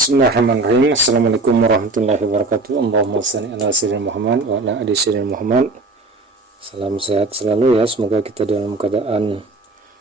Bismillahirrahmanirrahim. Assalamualaikum warahmatullahi wabarakatuh. Allahumma shalli ala sayyidina Muhammad wa ala ali sayyidina Muhammad. Salam sehat selalu ya. Semoga kita dalam keadaan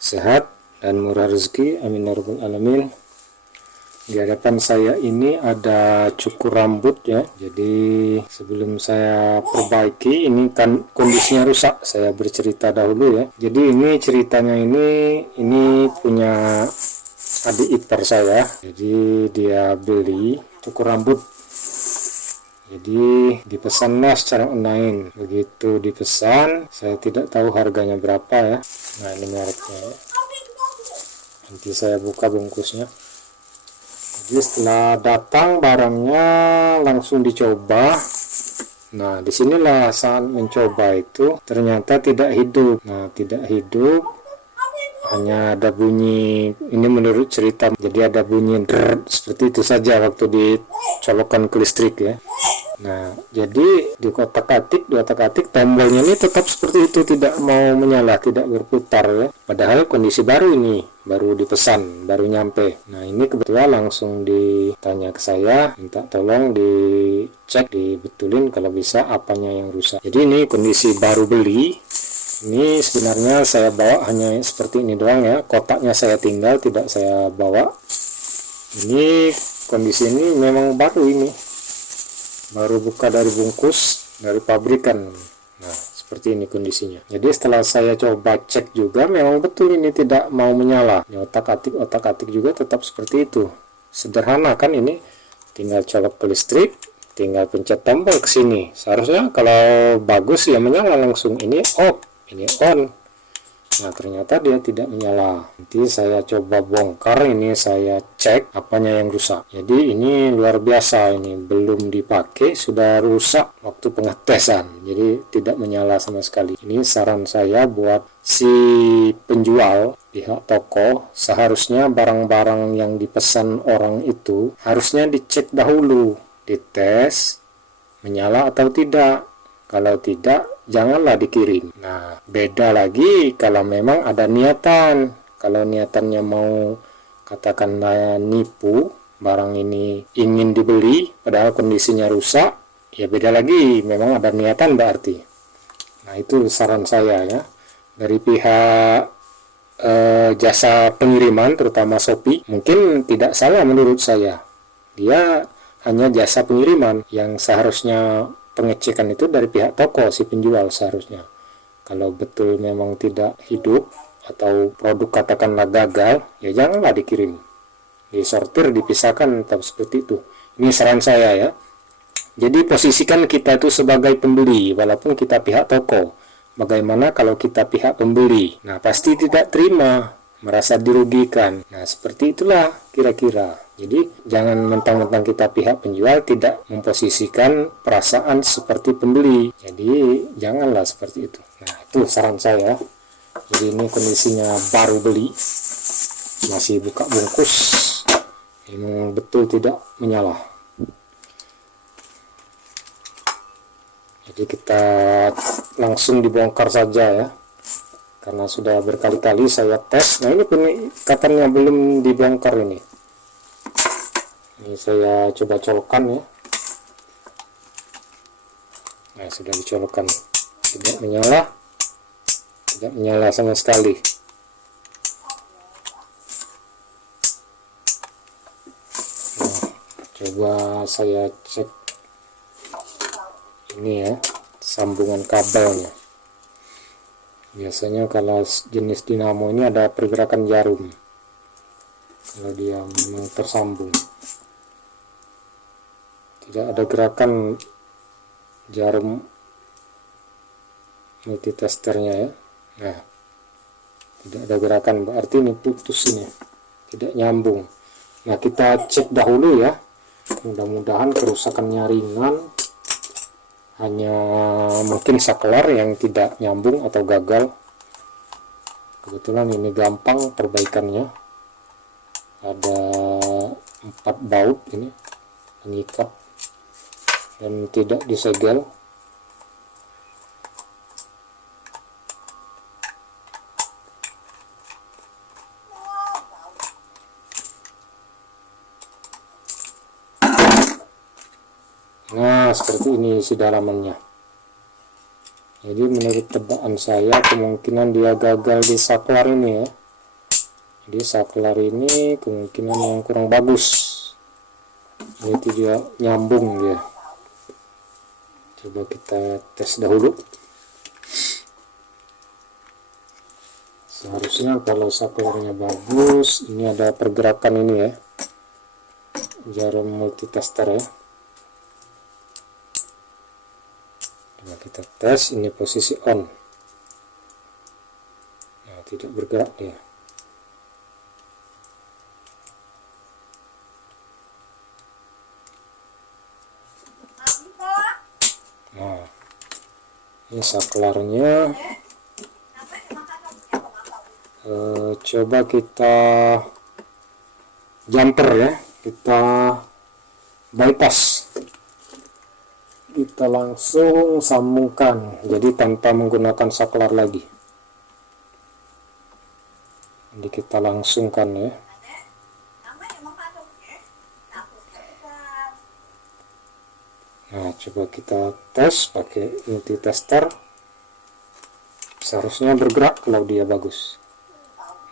sehat dan murah rezeki. Amin ya rabbal alamin. Di hadapan saya ini ada cukur rambut ya. Jadi sebelum saya perbaiki, ini kan kondisinya rusak. Saya bercerita dahulu ya. Jadi ini ceritanya ini punya adik ipar saya. Jadi dia beli cukur rambut, jadi dipesanlah secara online. Begitu dipesan, saya tidak tahu harganya berapa ya. Nah, ini mereknya ya. Nanti saya buka bungkusnya. Jadi setelah datang barangnya langsung dicoba. Nah, disinilah saat mencoba itu ternyata tidak hidup. Nah, tidak hidup, hanya ada bunyi, ini menurut cerita, jadi ada bunyi drrrr, seperti itu saja waktu dicolokkan ke listrik ya. Nah, jadi di otak-atik tombolnya ini tetap seperti itu, tidak mau menyala, tidak berputar ya. Padahal kondisi baru ini, baru dipesan, baru nyampe. Nah, ini kebetulan langsung ditanya ke saya, minta tolong dicek, dibetulin kalau bisa apanya yang rusak. Jadi ini kondisi baru beli. Ini sebenarnya saya bawa hanya seperti ini doang ya, kotaknya saya tinggal, tidak saya bawa. Ini kondisi ini memang baru, ini baru buka dari bungkus, dari pabrikan. Nah, seperti ini kondisinya. Jadi setelah saya coba cek juga, memang betul ini tidak mau menyala. Ini otak-atik juga tetap seperti itu. Sederhana kan ini, tinggal colok ke listrik, tinggal pencet tombol ke sini. Seharusnya kalau bagus ya menyala langsung. Ini off, ini on. Nah, ternyata dia tidak menyala. Nanti saya coba bongkar, ini saya cek apanya yang rusak. Jadi ini luar biasa, ini belum dipakai sudah rusak waktu pengetesan. Jadi tidak menyala sama sekali. Ini saran saya buat si penjual, pihak toko, seharusnya barang-barang yang dipesan orang itu harusnya dicek dahulu, dites menyala atau tidak. Kalau tidak, janganlah dikirim. Nah, beda lagi kalau memang ada niatan. Kalau niatannya mau katakanlah nipu, barang ini ingin dibeli, padahal kondisinya rusak, ya beda lagi. Memang ada niatan berarti. Nah, itu saran saya ya. Dari pihak jasa pengiriman, terutama Shopee, mungkin tidak salah menurut saya. Dia hanya jasa pengiriman yang seharusnya pengecekan itu dari pihak toko, si penjual seharusnya. Kalau betul memang tidak hidup atau produk katakanlah gagal, ya janganlah dikirim, disortir, dipisahkan atau seperti itu. Ini saran saya ya. Jadi posisikan kita itu sebagai pembeli, walaupun kita pihak toko. Bagaimana kalau kita pihak pembeli? Nah, pasti tidak terima, merasa dirugikan. Nah, seperti itulah kira-kira. Jadi jangan mentang-mentang kita pihak penjual tidak memposisikan perasaan seperti pembeli. Jadi janganlah seperti itu. Nah, itu saran saya. Jadi ini kondisinya baru beli, masih buka bungkus, memang betul tidak menyala. Jadi kita langsung dibongkar saja ya, karena sudah berkali-kali saya tes. Nah, ini katanya belum dibongkar ini. Ini saya coba colokkan ya. Nah, sudah dicolokkan, tidak menyala sama sekali. Nah, coba saya cek ini ya, sambungan kabelnya. Biasanya kalau jenis dinamo ini ada pergerakan jarum kalau dia memang tersambung. Tidak ada gerakan jarum multitesternya ya. Nah, tidak ada gerakan, berarti ini putus, ini tidak nyambung. Nah, kita cek dahulu ya, mudah-mudahan kerusakannya ringan, hanya mungkin saklar yang tidak nyambung atau gagal. Kebetulan ini gampang perbaikannya, ada 4 baut ini pengikat dan tidak disegel. Nah, seperti ini isi dalamannya. Jadi menurut tebakan saya kemungkinan dia gagal di saklar ini ya. Jadi saklar ini kemungkinan yang kurang bagus. Ini dia nyambung dia. Coba kita tes dahulu. Seharusnya kalau saklarnya bagus, ini ada pergerakan ini ya, jarum multitester ya. Coba kita tes, ini posisi on. Nah, tidak bergerak dia. Nah, ini saklarnya. Coba kita jumper ya, kita bypass, kita langsung sambungkan, jadi tanpa menggunakan saklar lagi. Jadi kita langsungkan ya. Nah, coba kita tes pakai multitester. Seharusnya bergerak kalau dia bagus.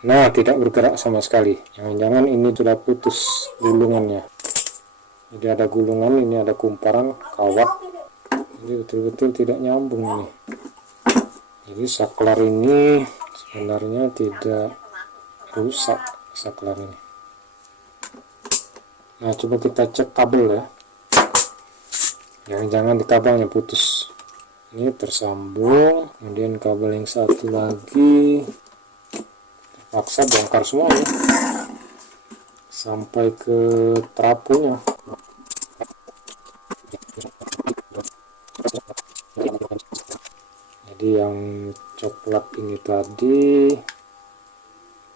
Nah, tidak bergerak sama sekali. Jangan-jangan ini sudah putus gulungannya. Jadi ada gulungan, ini ada kumparan kawat. Jadi betul-betul tidak nyambung ini. Jadi saklar ini sebenarnya tidak rusak, saklar ini. Nah, coba kita cek kabel ya. Jangan-jangan di kabelnya putus. Ini tersambung, kemudian kabel yang satu lagi paksa bongkar semua ya, sampai ke trapunya. Jadi yang coklat ini tadi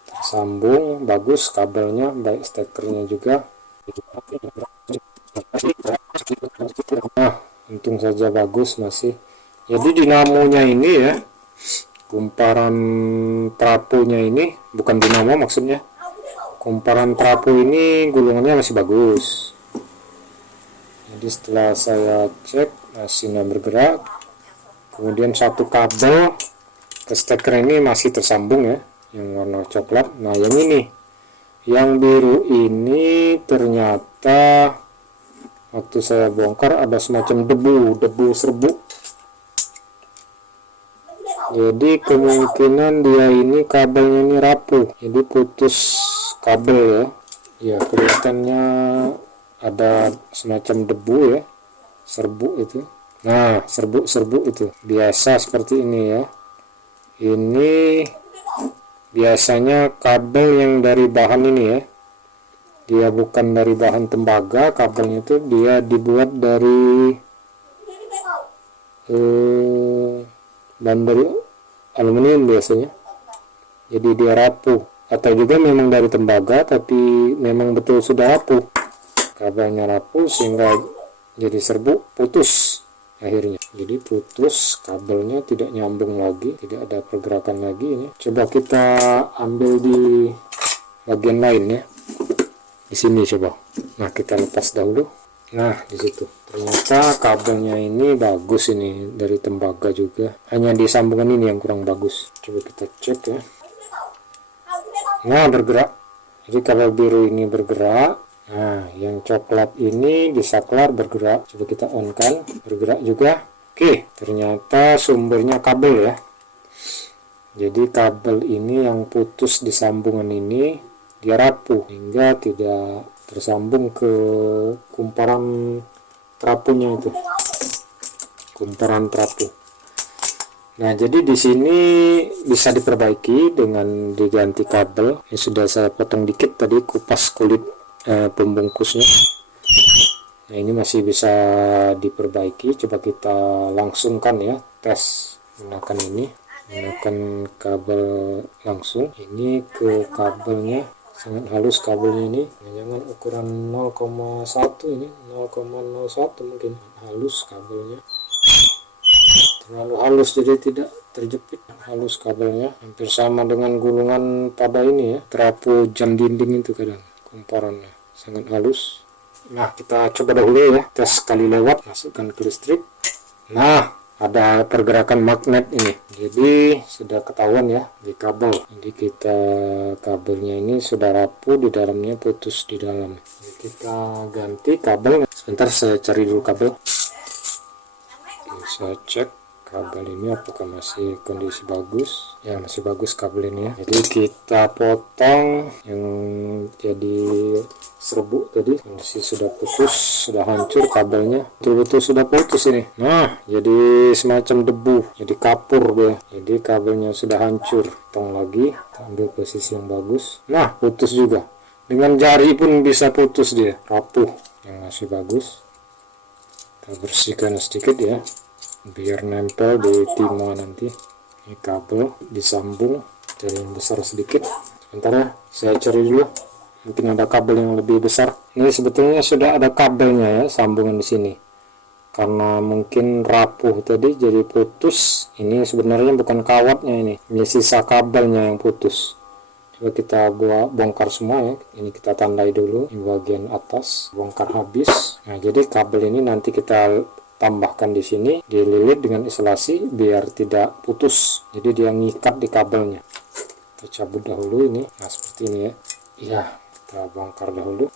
tersambung bagus kabelnya, baik stekernya juga. Nah, untung saja bagus masih. Jadi dinamonya ini ya, kumparan trapunya ini, bukan dinamo maksudnya, kumparan trapu ini gulungannya masih bagus. Jadi setelah saya cek masih bergerak. Kemudian satu kabel ke steker ini masih tersambung ya, yang warna coklat. Nah, yang ini, yang biru ini ternyata waktu saya bongkar ada semacam debu serbuk. Jadi kemungkinan dia ini kabelnya ini rapuh, jadi putus kabel ya. Ya, kelihatannya ada semacam debu ya, serbuk itu. Nah, serbuk-serbuk itu biasa seperti ini ya. Ini biasanya kabel yang dari bahan ini ya, dia bukan dari bahan tembaga. Kabelnya itu dia dibuat dari bahan dari aluminium biasanya, jadi dia rapuh. Atau juga memang dari tembaga tapi memang betul sudah rapuh, kabelnya rapuh sehingga jadi serbuk, putus akhirnya. Jadi putus kabelnya, tidak nyambung lagi, tidak ada pergerakan lagi. Ini coba kita ambil di bagian lain ya, di sini coba. Nah, kita lepas dahulu. Nah, di situ ternyata kabelnya ini bagus, ini dari tembaga juga, hanya di sambungan ini yang kurang bagus. Coba kita cek ya. Nah, bergerak. Jadi kabel biru ini bergerak. Nah, yang coklat ini di saklar bergerak. Coba kita on kan, bergerak juga. Oke, ternyata sumbernya kabel ya. Jadi kabel ini yang putus di sambungan ini dia rapuh hingga tidak tersambung ke kumparan trapunya itu, kumparan trapu. Nah, jadi di sini bisa diperbaiki dengan diganti kabel. Ini sudah saya potong dikit tadi, kupas kulit pembungkusnya. Nah, ini masih bisa diperbaiki. Coba kita langsungkan ya, tes menggunakan ini, menggunakan kabel langsung. Ini ke kabelnya, sangat halus kabelnya ini. Jangan ukuran 0,1 ini, 0,01 mungkin. Halus kabelnya, terlalu halus jadi tidak terjepit. Halus kabelnya, hampir sama dengan gulungan pada ini ya, trapu jam dinding itu kadang kumparannya sangat halus. Nah, kita coba dahulu ya, tes sekali lewat, masukkan ke listrik. Nah, ada pergerakan magnet ini, jadi sudah ketahuan ya di kabel. Jadi kabelnya ini sudah rapuh, di dalamnya putus di dalam. Jadi kita ganti kabel. Sebentar, saya cari dulu kabel. Oke, saya cek kabel ini apakah masih kondisi bagus. Ya, masih bagus kabel ini ya. Jadi kita potong yang jadi serbuk tadi, kondisi sudah putus, sudah hancur kabelnya, betul-betul sudah putus ini. Nah, jadi semacam debu, jadi kapur dia. Jadi kabelnya sudah hancur. Potong lagi, ambil posisi yang bagus. Nah, putus juga. Dengan jari pun bisa putus dia, rapuh. Yang masih bagus, kita bersihkan sedikit ya, biar nempel di timah nanti. Ini kabel disambung dari yang besar sedikit. Sebentar ya, saya cari dulu, mungkin ada kabel yang lebih besar. Ini sebetulnya sudah ada kabelnya ya, sambungan di sini. Karena mungkin rapuh tadi jadi putus. Ini sebenarnya bukan kawatnya, ini sisa kabelnya yang putus. Coba kita bongkar semua ya. Ini kita tandai dulu di bagian atas, bongkar habis. Nah, jadi kabel ini nanti kita tambahkan di sini, dililit dengan isolasi biar tidak putus. Jadi dia ngikat di kabelnya. Kita cabut dahulu ini. Nah, seperti ini ya. Iya, kita bongkar dahulu.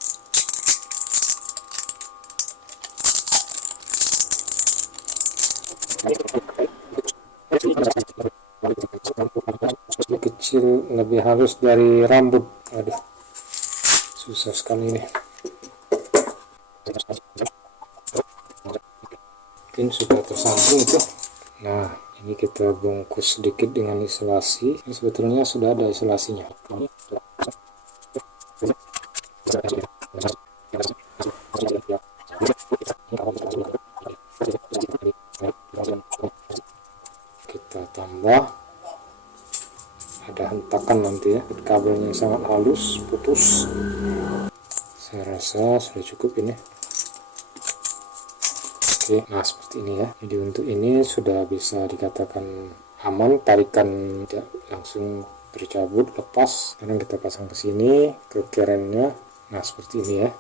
Kecil, lebih halus dari rambut. Aduh, susah sekali ini. Mungkin sudah tersambung itu. Nah, ini kita bungkus sedikit dengan isolasi. Ini sebetulnya sudah ada isolasinya. Kita tambah, ada hentakan nanti ya, kabelnya sangat halus, putus. Saya rasa sudah cukup ini. Oke, nah seperti ini ya. Jadi untuk ini sudah bisa dikatakan aman, tarikan tidak langsung tercabut, lepas. Sekarang kita pasang ke sini, ke kerennya. Nah seperti ini ya.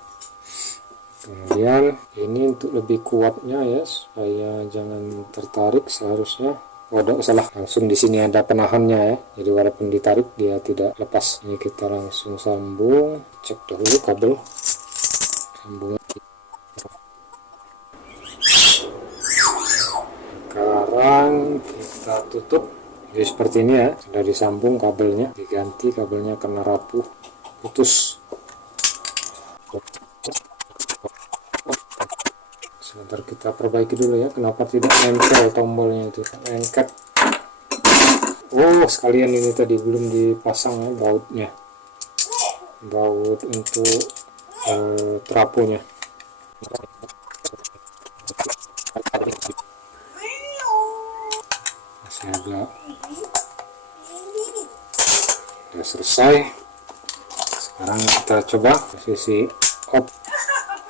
Kemudian ini untuk lebih kuatnya ya, supaya jangan tertarik seharusnya. Waduh, salah, langsung di sini ada penahannya ya. Jadi walaupun ditarik dia tidak lepas. Ini kita langsung sambung, cek dahulu kabel. Sambung. Sekarang kita tutup. Jadi seperti ini ya, sudah disambung kabelnya. Diganti kabelnya karena rapuh, putus. Sebentar kita perbaiki dulu ya, kenapa tidak nempel tombolnya itu, lengket. Oh, sekalian ini tadi belum dipasang ya bautnya, baut untuk trafonya. Masih agak, sudah selesai. Sekarang kita coba posisi off,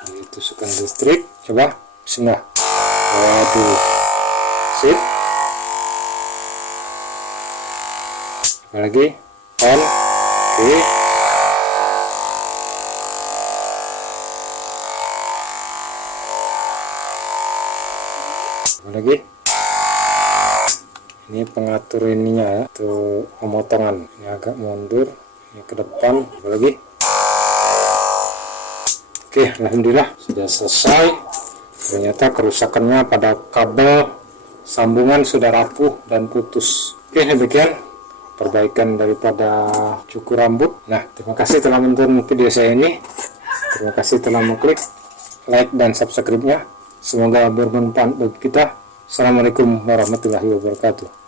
ditusukkan listrik, coba. Bismillah. Waduh, sip. Lagi on. Oke. Lagi. Ini pengatur ininya ya, tuh pemotongan. Ini agak mundur, ini ke depan. Lagi. Oke, alhamdulillah sudah selesai. Ternyata kerusakannya pada kabel sambungan sudah rapuh dan putus. Oke, demikian perbaikan daripada cukur rambut. Nah, terima kasih telah menonton video saya ini. Terima kasih telah mengklik like dan subscribe-nya. Semoga bermanfaat bagi kita. Assalamualaikum warahmatullahi wabarakatuh.